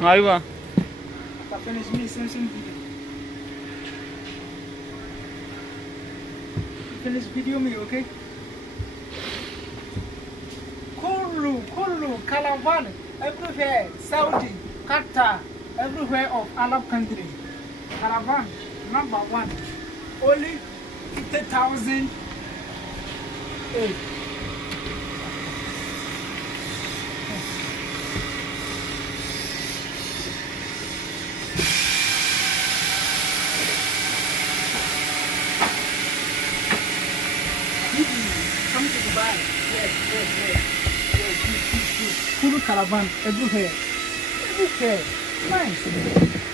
Aywa. Finish me some video. Finish video me, okay? Kulu, Caravan, everywhere, Saudi, Qatar, everywhere of Arab countries. Caravan, #1. Only 50,000. Come to Dubai. Yes. Kulu Caravan, everywhere. Nice.